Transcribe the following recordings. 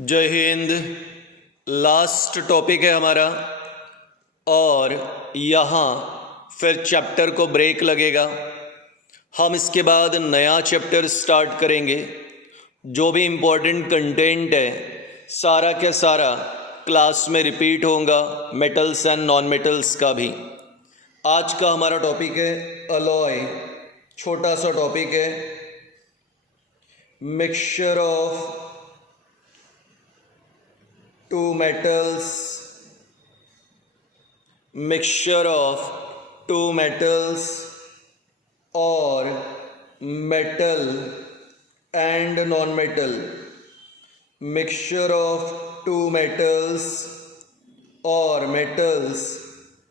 जय Hind. Last topic है हमारा और यहाँ फिर चैप्टर को ब्रेक लगेगा। हम इसके बाद नया चैप्टर स्टार्ट करेंगे। जो भी इम्पोर्टेंट कंटेंट है सारा के सारा क्लास में रिपीट होगा, मेटल्स एंड नॉन मेटल्स का भी। आज का हमारा टॉपिक है अलॉय। छोटा सा टॉपिक है, mixture of two metals, mixture of two metals or metal and non-metal, mixture of two metals or metals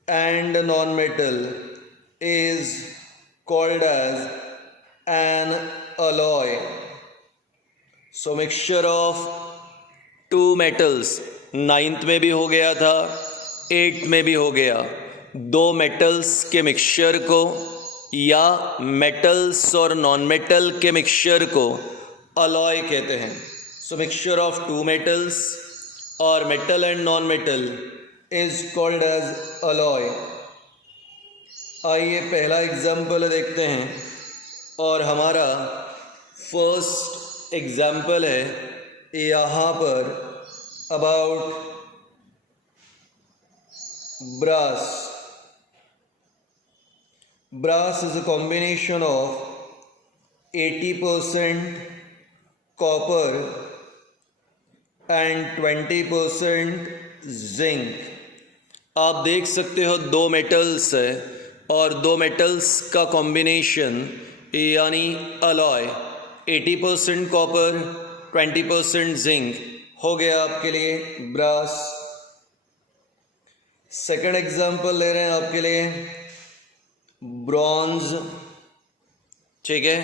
and non-metal is called as an alloy. So mixture of two metals 9th में भी हो गया था, 8th में भी हो गया। दो मेटल्स के मिक्सचर को या मेटल्स और नॉन मेटल के मिक्सचर को अलॉय कहते हैं। So mixture of two metals और metal and non metal is called as alloy. आइए पहला एग्जाम्पल देखते हैं और हमारा फर्स्ट एग्जाम्पल है यहाँ पर about brass. Brass is a combination of 80% copper and 20% zinc. आप देख सकते हो दो मेटल्स है और दो मेटल्स का कॉम्बिनेशन यानी अलॉय। 80% कॉपर 20% जिंक हो गया आपके लिए ब्रास। सेकंड एग्जांपल ले रहे हैं आपके लिए ब्रॉन्ज। ठीक है,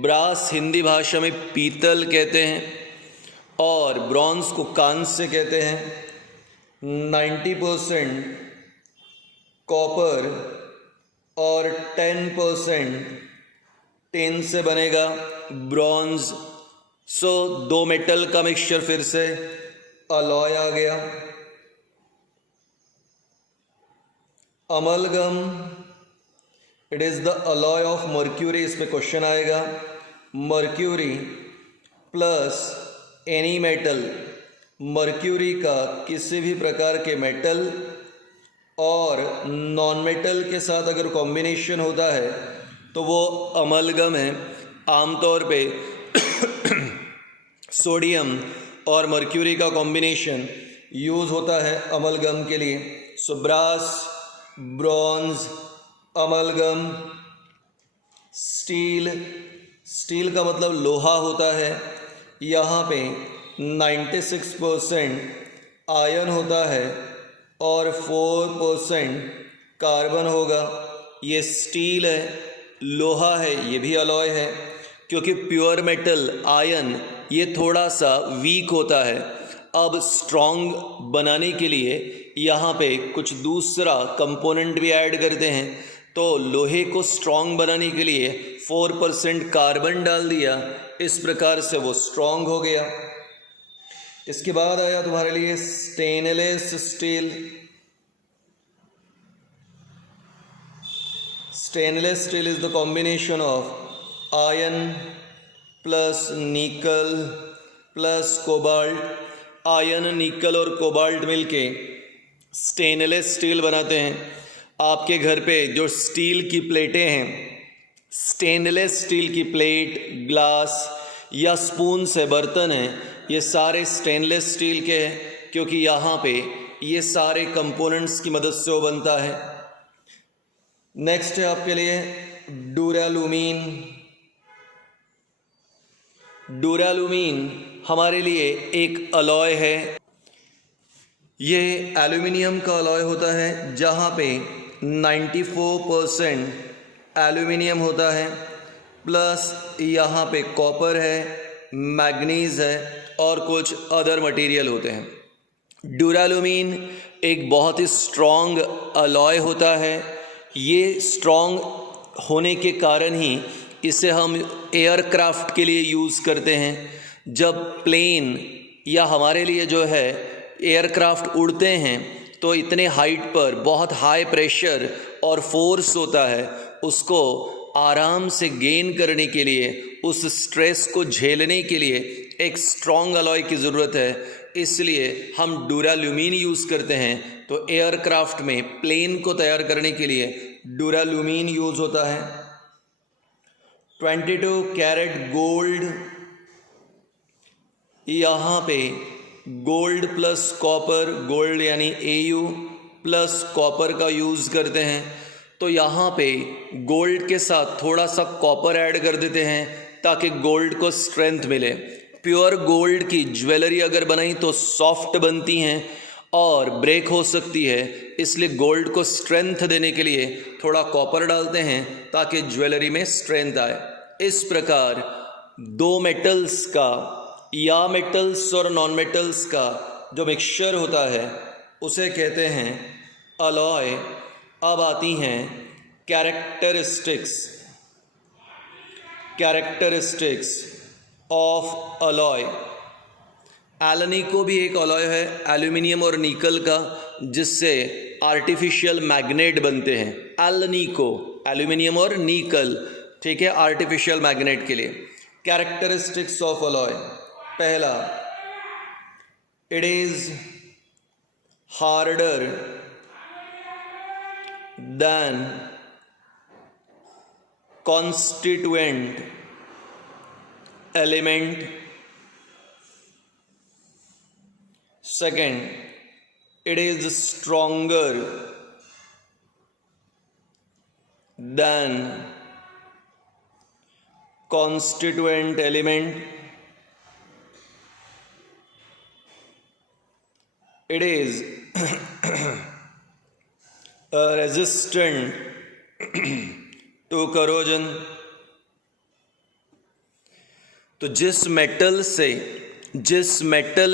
ब्रास हिंदी भाषा में पीतल कहते हैं और ब्रॉन्ज को कांस्य कहते हैं। 90% कॉपर और 10% टिन से बनेगा ब्रॉन्ज। सो दो मेटल का मिक्सचर फिर से अलॉय आ गया। Amalgam, it is the alloy of mercury. इसमें क्वेश्चन आएगा mercury plus any metal. Mercury का किसी भी प्रकार के मेटल और नॉन मेटल के साथ अगर कॉम्बिनेशन होता है तो वो अमलगम है। आमतौर पे सोडियम और मर्क्यूरी का कॉम्बिनेशन यूज़ होता है अमलगम के लिए। So brass, bronze, amalgam. Steel, steel का मतलब लोहा होता है। यहाँ पे 96% आयरन होता है और 4% कार्बन होगा। ये स्टील है, लोहा है, ये भी अलॉय है क्योंकि प्योर मेटल आयरन ये थोड़ा सा वीक होता है। अब स्ट्रॉन्ग बनाने के लिए यहाँ पे कुछ दूसरा कंपोनेंट भी ऐड करते हैं। तो लोहे को स्ट्रॉन्ग बनाने के लिए 4% कार्बन डाल दिया, इस प्रकार से वो स्ट्रॉन्ग हो गया। इसके बाद आया तुम्हारे लिए stainless steel. Stainless steel is the combination of iron plus nickel plus cobalt. Iron, निकल और कोबाल्ट मिलके स्टेनलेस स्टील बनाते हैं। आपके घर पे जो स्टील की प्लेटें हैं, स्टेनलेस स्टील की प्लेट, ग्लास या स्पून से बर्तन हैं, ये सारे स्टेनलेस स्टील के हैं क्योंकि यहाँ पे ये सारे कंपोनेंट्स की मदद से वो बनता है। नेक्स्ट है आपके लिए ड्यूरालुमीन। ड्यूरालुमीन हमारे लिए एक अलॉय है। ये एल्यूमिनियम का अलॉय होता है जहाँ पे 94% एल्यूमिनियम होता है प्लस यहाँ पे कॉपर है, मैग्नीज है और कुछ अदर मटेरियल होते हैं। ड्यूरालुमीन एक बहुत ही स्ट्रॉन्ग अलॉय होता है। ये स्ट्रॉन्ग होने के कारण ही इसे हम एयरक्राफ्ट के लिए यूज़ करते हैं। जब प्लेन या हमारे लिए जो है एयरक्राफ्ट उड़ते हैं तो इतने हाइट पर बहुत हाई प्रेशर और फोर्स होता है, उसको आराम से गेन करने के लिए, उस स्ट्रेस को झेलने के लिए एक स्ट्रॉन्ग अलॉय की ज़रूरत है। इसलिए हम ड्यूराल्यूमीन यूज़ करते हैं। तो एयरक्राफ्ट में प्लेन को तैयार करने के लिए ड्यूराल्यूमीन यूज़ होता है। 22 कैरेट गोल्ड, यहाँ पे गोल्ड प्लस कॉपर, गोल्ड यानी Au प्लस कॉपर का यूज़ करते हैं। तो यहाँ पे गोल्ड के साथ थोड़ा सा कॉपर ऐड कर देते हैं ताकि गोल्ड को स्ट्रेंथ मिले। प्योर गोल्ड की ज्वेलरी अगर बनाई तो सॉफ्ट बनती हैं और ब्रेक हो सकती है, इसलिए गोल्ड को स्ट्रेंथ देने के लिए थोड़ा कॉपर डालते हैं ताकि ज्वेलरी में स्ट्रेंथ आए। इस प्रकार दो मेटल्स का या मेटल्स और नॉन मेटल्स का जो मिक्सचर होता है उसे कहते हैं अलॉय। अब आती हैं कैरेक्टरिस्टिक्स ऑफ अलॉय। एल्निको भी एक अलॉय है, एल्यूमिनियम और निकल का, जिससे आर्टिफिशियल मैग्नेट बनते हैं। एल्निको एल्यूमिनियम और निकल, ठीक है, आर्टिफिशियल मैग्नेट के लिए। कैरेक्टरिस्टिक्स ऑफ अलॉय, पहला, it is harder than constituent element. Second, it is stronger than constituent element. It is resistant to corrosion. तो जिस मेटल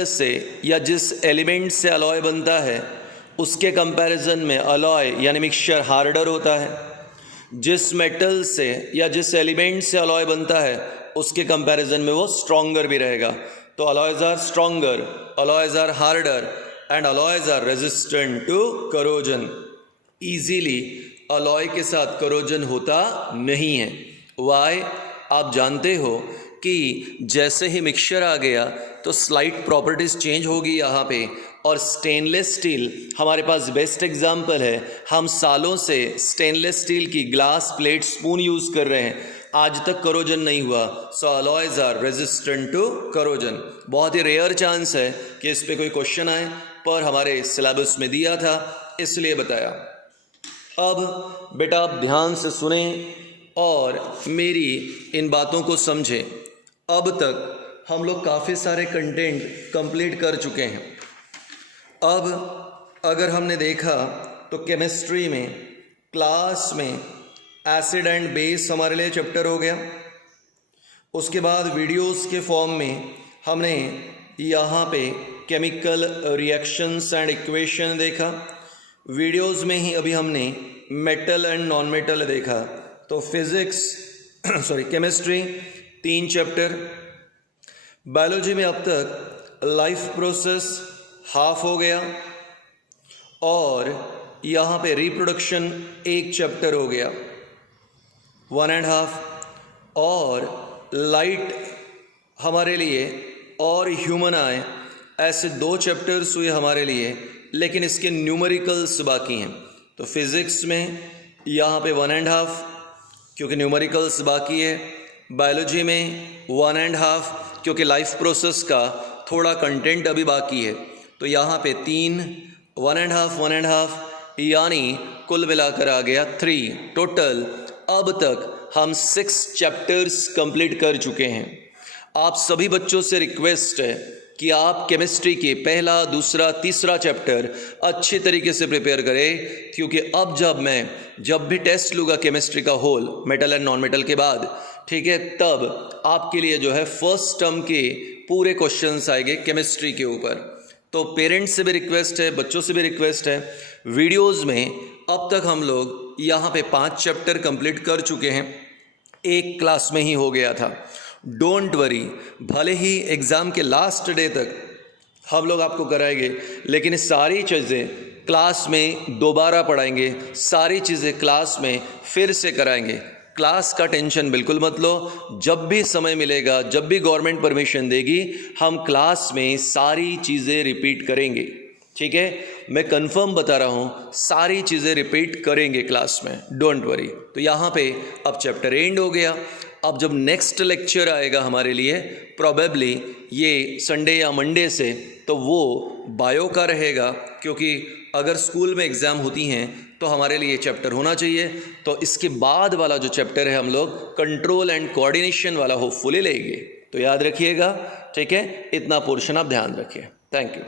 से या जिस एलिमेंट से अलॉय बनता है उसके कंपैरिजन में अलॉय यानी मिक्सचर हार्डर होता है। जिस मेटल से या जिस एलिमेंट से अलॉय बनता है उसके कंपैरिजन में वो स्ट्रॉन्गर भी रहेगा। तो alloys are stronger, alloys are harder and alloys are resistant to corrosion. Easily alloy के साथ करोजन होता नहीं है। वाई? आप जानते हो कि जैसे ही मिक्सचर आ गया तो स्लाइट प्रॉपर्टीज़ चेंज होगी यहाँ पे। और स्टेनलेस स्टील हमारे पास बेस्ट एग्जाम्पल है। हम सालों से स्टेनलेस स्टील की ग्लास प्लेट स्पून यूज़ कर रहे हैं, आज तक करोजन नहीं हुआ। So alloys are resistant to corrosion. बहुत ही रेयर चांस है कि इस पे कोई क्वेश्चन आए, पर हमारे सिलेबस में दिया था इसलिए बताया। अब बेटा आप ध्यान से सुने और मेरी इन बातों को समझें। अब तक हम लोग काफ़ी सारे कंटेंट कंप्लीट कर चुके हैं। अब अगर हमने देखा तो केमिस्ट्री में क्लास में एसिड एंड बेस हमारे लिए चैप्टर हो गया। उसके बाद वीडियोस के फॉर्म में हमने यहाँ पे केमिकल रिएक्शंस एंड इक्वेशन देखा। वीडियोस में ही अभी हमने मेटल एंड नॉन मेटल देखा। तो केमिस्ट्री 3 चैप्टर। बायोलॉजी में अब तक लाइफ प्रोसेस हाफ हो गया और यहाँ पे रिप्रोडक्शन 1 चैप्टर हो गया, 1.5। और लाइट हमारे लिए और ह्यूमन आई, ऐसे 2 चैप्टर्स हुए हमारे लिए, लेकिन इसके न्यूमेरिकल्स बाकी हैं। तो फिज़िक्स में यहाँ पे 1.5 क्योंकि न्यूमेरिकल्स बाकी है। बायोलॉजी में 1.5 क्योंकि लाइफ प्रोसेस का थोड़ा कंटेंट अभी बाकी है। तो यहाँ पे 3, 1.5 यानी कुल मिलाकर आ गया 3 टोटल। अब तक हम 6 चैप्टर्स कंप्लीट कर चुके हैं। आप सभी बच्चों से रिक्वेस्ट है कि आप केमिस्ट्री के पहला, दूसरा, तीसरा चैप्टर अच्छी तरीके से प्रिपेयर करें, क्योंकि अब जब भी टेस्ट लूँगा केमिस्ट्री का whole metal and non metal के बाद, ठीक है, तब आपके लिए जो है फर्स्ट टर्म के पूरे क्वेश्चंस आएंगे केमिस्ट्री के ऊपर। तो पेरेंट्स से भी रिक्वेस्ट है, बच्चों से भी रिक्वेस्ट है, वीडियोस में अब तक हम लोग यहाँ पे 5 चैप्टर कंप्लीट कर चुके हैं, एक क्लास में ही हो गया था। डोंट वरी, भले ही एग्ज़ाम के लास्ट डे तक हम लोग आपको कराएंगे, लेकिन ये सारी चीज़ें क्लास में दोबारा पढ़ाएंगे, सारी चीज़ें क्लास में फिर से कराएंगे। क्लास का टेंशन बिल्कुल मत लो, जब भी समय मिलेगा, जब भी गवर्नमेंट परमिशन देगी, हम क्लास में सारी चीज़ें रिपीट करेंगे। ठीक है, मैं कंफर्म बता रहा हूँ, सारी चीज़ें रिपीट करेंगे क्लास में, डोंट वरी। तो यहाँ पे अब चैप्टर एंड हो गया। अब जब नेक्स्ट लेक्चर आएगा हमारे लिए, प्रोबेबली ये संडे या मंडे से, तो वो बायो का रहेगा, क्योंकि अगर स्कूल में एग्ज़ाम होती हैं तो हमारे लिए चैप्टर होना चाहिए। तो इसके बाद वाला जो चैप्टर है हम लोग कंट्रोल एंड कोऑर्डिनेशन वाला होपफुली लेंगे। तो याद रखिएगा, ठीक है, इतना पोर्शन आप ध्यान रखिए। Thank you.